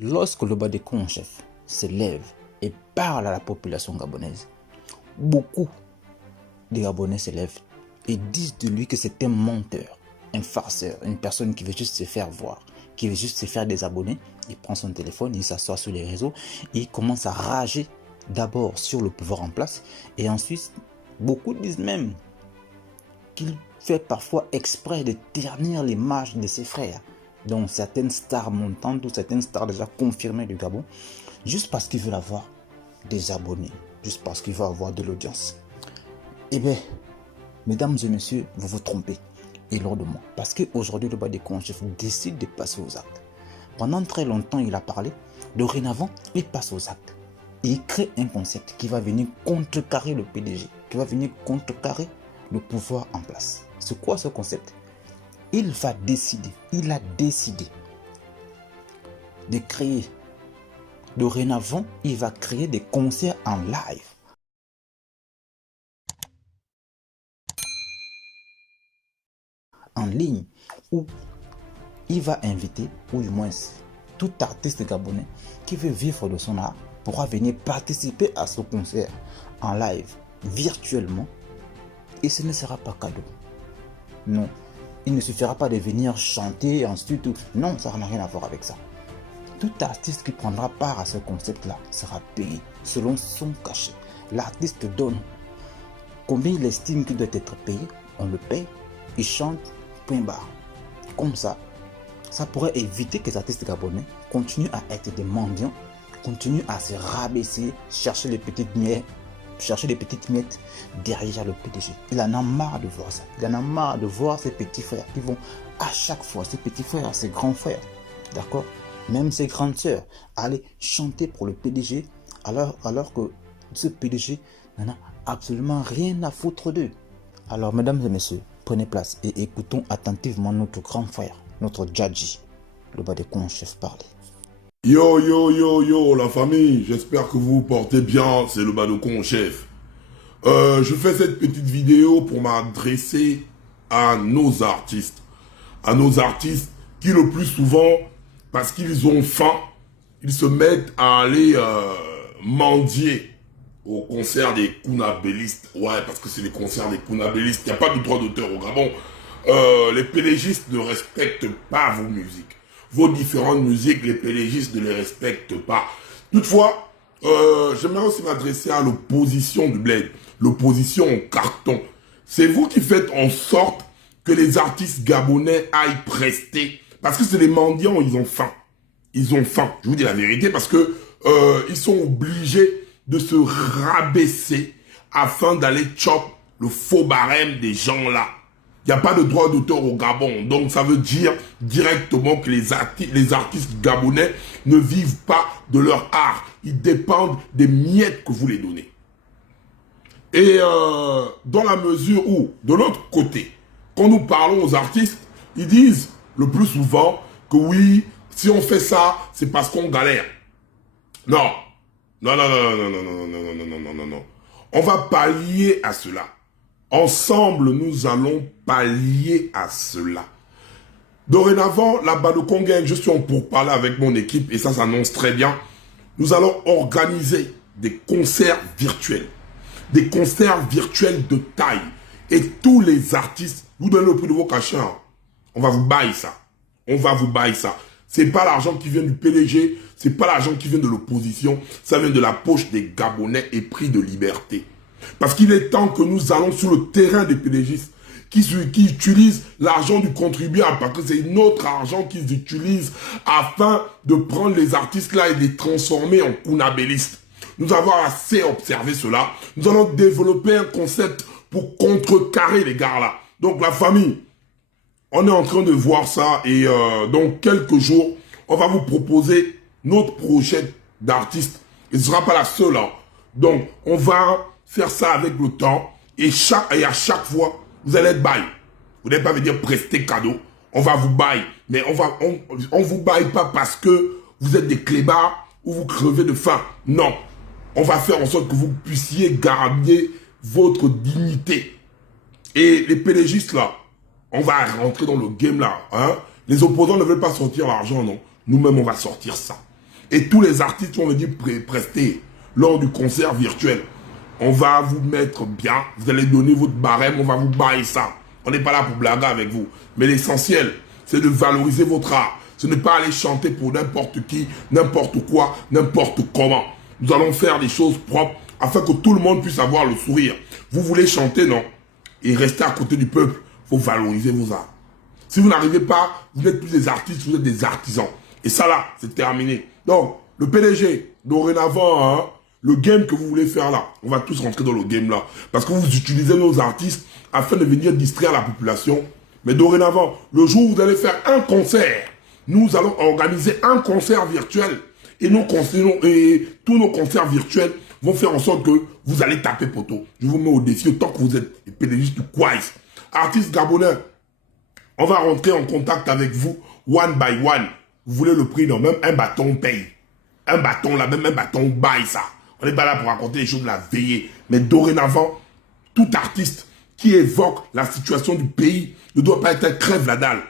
Lorsque le Badeko en chef se lève et parle à la population gabonaise, beaucoup de Gabonais se lèvent et disent de lui que c'est un menteur, un farceur, une personne qui veut juste se faire voir, qui veut juste se faire des abonnés. Il prend son téléphone, il s'assoit sur les réseaux et il commence à rager d'abord sur le pouvoir en place et ensuite beaucoup disent même qu'il fait parfois exprès de ternir l'image de ses frères, donc certaines stars montantes ou certaines stars déjà confirmées du Gabon, juste parce qu'ils veulent avoir des abonnés, juste parce qu'ils veulent avoir de l'audience. Eh bien, mesdames et messieurs, vous vous trompez, et lourdement, parce qu'aujourd'hui le Badeko en chef décide de passer aux actes. Pendant très longtemps il a parlé, dorénavant il passe aux actes. Et il crée un concept qui va venir contrecarrer le PDG, qui va venir contrecarrer le pouvoir en place. C'est quoi ce concept? Il a décidé de créer, dorénavant, il va créer des concerts en live. En ligne, où il va inviter, ou du moins tout artiste gabonais qui veut vivre de son art pourra venir participer à ce concert en live, virtuellement, et ce ne sera pas cadeau. Non, il ne suffira pas de venir chanter ensuite. Non, ça n'a rien à voir avec ça. Tout artiste qui prendra part à ce concept-là sera payé selon son cachet. L'artiste donne combien il estime qu'il doit être payé, on le paye, il chante, point barre. Comme ça pourrait éviter que les artistes gabonais continuent à être des mendiants, continuent à se rabaisser, chercher les petites miettes derrière le PDG. Il en a marre de voir ça. Il en a marre de voir ses petits frères qui vont à chaque fois, ses petits frères, ses grands frères, d'accord, même ses grandes sœurs, aller chanter pour le PDG alors que ce PDG n'en a absolument rien à foutre d'eux. Alors, mesdames et messieurs, prenez place et écoutons attentivement notre grand frère, notre Djadji, le Badeko en chef parler. Yo, yo, yo, yo, la famille, j'espère que vous vous portez bien, c'est le Badeko en chef. Je fais cette petite vidéo pour m'adresser à nos artistes. À nos artistes qui le plus souvent, parce qu'ils ont faim, ils se mettent à aller mendier au concert des Kounabélistes. Ouais, parce que c'est les concerts des Kounabélistes, il n'y a pas de droit d'auteur au Gabon. Les pélégistes ne respectent pas vos musiques. Vos différentes musiques, les pélégistes ne les respectent pas. Toutefois, j'aimerais aussi m'adresser à l'opposition du bled, l'opposition au carton. C'est vous qui faites en sorte que les artistes gabonais aillent prester. Parce que c'est les mendiants, ils ont faim. Ils ont faim, je vous dis la vérité, parce que ils sont obligés de se rabaisser afin d'aller chop le faux barème des gens là. Il n'y a pas de droit d'auteur au Gabon. Donc, ça veut dire directement que les artistes gabonais ne vivent pas de leur art. Ils dépendent des miettes que vous les donnez. Et dans la mesure où, de l'autre côté, quand nous parlons aux artistes, ils disent le plus souvent que oui, si on fait ça, c'est parce qu'on galère. Non. Non, non, non, non, non, non, non, non, non, non, non, non, non. On va pallier à cela. Ensemble, nous allons pallier à cela. Dorénavant, la Badeko Gang, je suis en pourparlers avec mon équipe et ça s'annonce très bien. Nous allons organiser des concerts virtuels. Des concerts virtuels de taille. Et tous les artistes, vous donnez le prix de vos cachets. Hein. On va vous bailler ça. On va vous bailler ça. C'est pas l'argent qui vient du PDG, c'est pas l'argent qui vient de l'opposition, ça vient de la poche des Gabonais épris de liberté. Parce qu'il est temps que nous allons sur le terrain des PDGistes qui utilisent l'argent du contribuable, parce que c'est notre argent qu'ils utilisent afin de prendre les artistes là et de les transformer en kounabélistes. Nous avons assez observé cela. Nous allons développer un concept pour contrecarrer les gars là. Donc la famille, on est en train de voir ça et dans quelques jours, on va vous proposer notre projet d'artiste. Et ce ne sera pas la seule. Hein. Donc, on va faire ça avec le temps et à chaque fois, vous allez être bail. Vous n'allez pas venir prester cadeau. On va vous bail. Mais on vous baille pas parce que vous êtes des clébards ou vous crevez de faim. Non. On va faire en sorte que vous puissiez garder votre dignité. Et les pélégistes là, on va rentrer dans le game là. Hein? Les opposants ne veulent pas sortir l'argent, non. Nous-mêmes, on va sortir ça. Et tous les artistes vont venir prester lors du concert virtuel. On va vous mettre bien, vous allez donner votre barème, on va vous bailler ça. On n'est pas là pour blaguer avec vous. Mais l'essentiel, c'est de valoriser votre art. Ce n'est pas aller chanter pour n'importe qui, n'importe quoi, n'importe comment. Nous allons faire des choses propres afin que tout le monde puisse avoir le sourire. Vous voulez chanter, non? Et rester à côté du peuple. Il faut valoriser vos arts. Si vous n'arrivez pas, vous n'êtes plus des artistes, vous êtes des artisans. Et ça là, c'est terminé. Donc, le PDG, dorénavant, hein, le game que vous voulez faire là, on va tous rentrer dans le game là. Parce que vous utilisez nos artistes afin de venir distraire la population. Mais dorénavant, le jour où vous allez faire un concert, nous allons organiser un concert virtuel. Et, tous nos concerts virtuels vont faire en sorte que vous allez taper poteau. Je vous mets au défi autant que vous êtes les PDG du Quaïs. Artistes gabonais, on va rentrer en contact avec vous, one by one. Vous voulez le prix, non? Même un bâton, on paye. Un bâton, là, même un bâton, on baille ça. On n'est pas là pour raconter les choses de la veillée. Mais dorénavant, tout artiste qui évoque la situation du pays ne doit pas être un crève la dalle.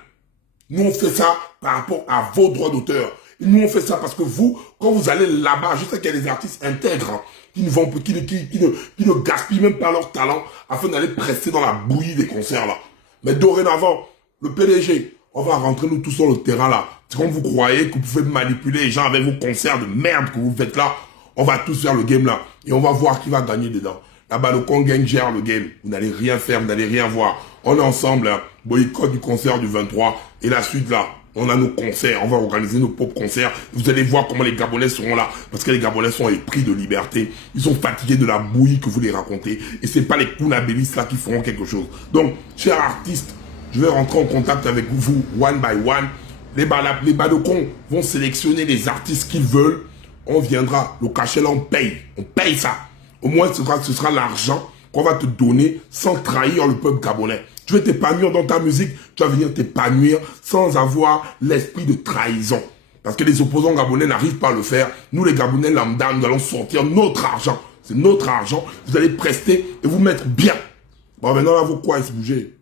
Nous, on fait ça par rapport à vos droits d'auteur. Et nous, on fait ça parce que vous, quand vous allez là-bas, je sais qu'il y a des artistes intègres hein, qui ne gaspillent même pas leur talent afin d'aller presser dans la bouillie des concerts là. Mais dorénavant, le PDG, on va rentrer nous tous sur le terrain là. C'est comme vous croyez que vous pouvez manipuler les gens avec vos concerts de merde que vous faites là. On va tous faire le game là. Et on va voir qui va gagner dedans. Là-bas, le Congang gère le game. Vous n'allez rien faire, vous n'allez rien voir. On est ensemble, hein. Boycott du concert du 23. Et la suite là, on a nos concerts. On va organiser nos propres concerts. Vous allez voir comment les Gabonais seront là. Parce que les Gabonais sont épris de liberté. Ils sont fatigués de la bouillie que vous les racontez. Et c'est pas les Kounabélis là qui feront quelque chose. Donc, chers artistes, je vais rentrer en contact avec vous, one by one. Les Badokons vont sélectionner les artistes qu'ils veulent. On viendra, le cachet là, on paye. On paye ça. Au moins, ce sera l'argent qu'on va te donner sans trahir le peuple gabonais. Tu veux t'épanouir dans ta musique, tu vas venir t'épanouir sans avoir l'esprit de trahison. Parce que les opposants gabonais n'arrivent pas à le faire. Nous, les Gabonais lambda, nous allons sortir notre argent. C'est notre argent. Vous allez prester et vous mettre bien. Bon, maintenant, là, vos quoi, ils se bouger.